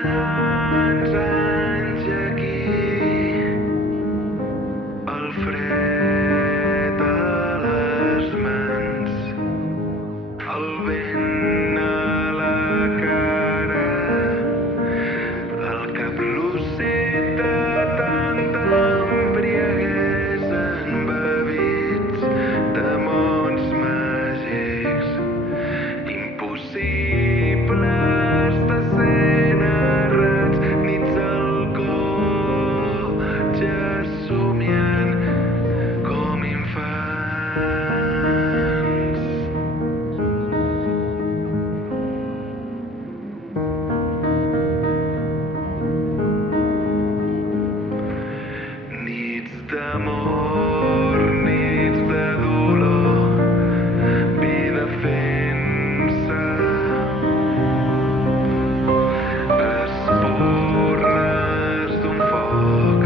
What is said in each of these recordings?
Tants anys aquí, el fred a les mans, el vent a la cara, el cap lúcid de tanta embriaguesa, embebits de mons màgics, impossibles de ser narrats, nits al cotxe somiant com infants. Nits d'amor, nits de dolor, vida fent-se espurnes d'un foc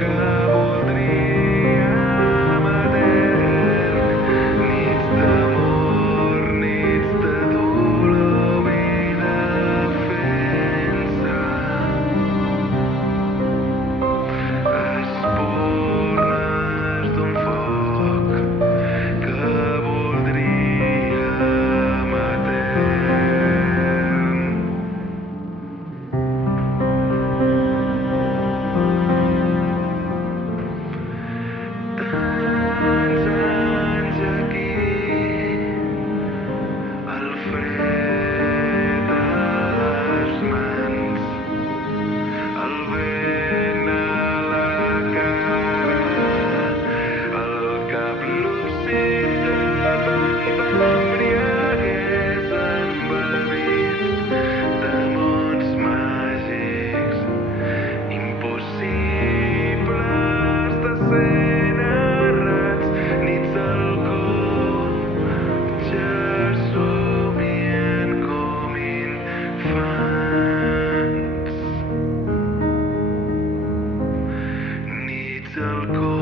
que voldríem etern. Nits d'amor, nits de dolor, vida fent-se espurnes d'un foc que voldríem etern. Tants anys aquí, el fred a les mans, el vent a la cara, el cap lúcid de tanta embriaguesa, embebits de mons màgics, impossibles de ser narrats, nits al cotxe somiant com infants. Nits al cotxe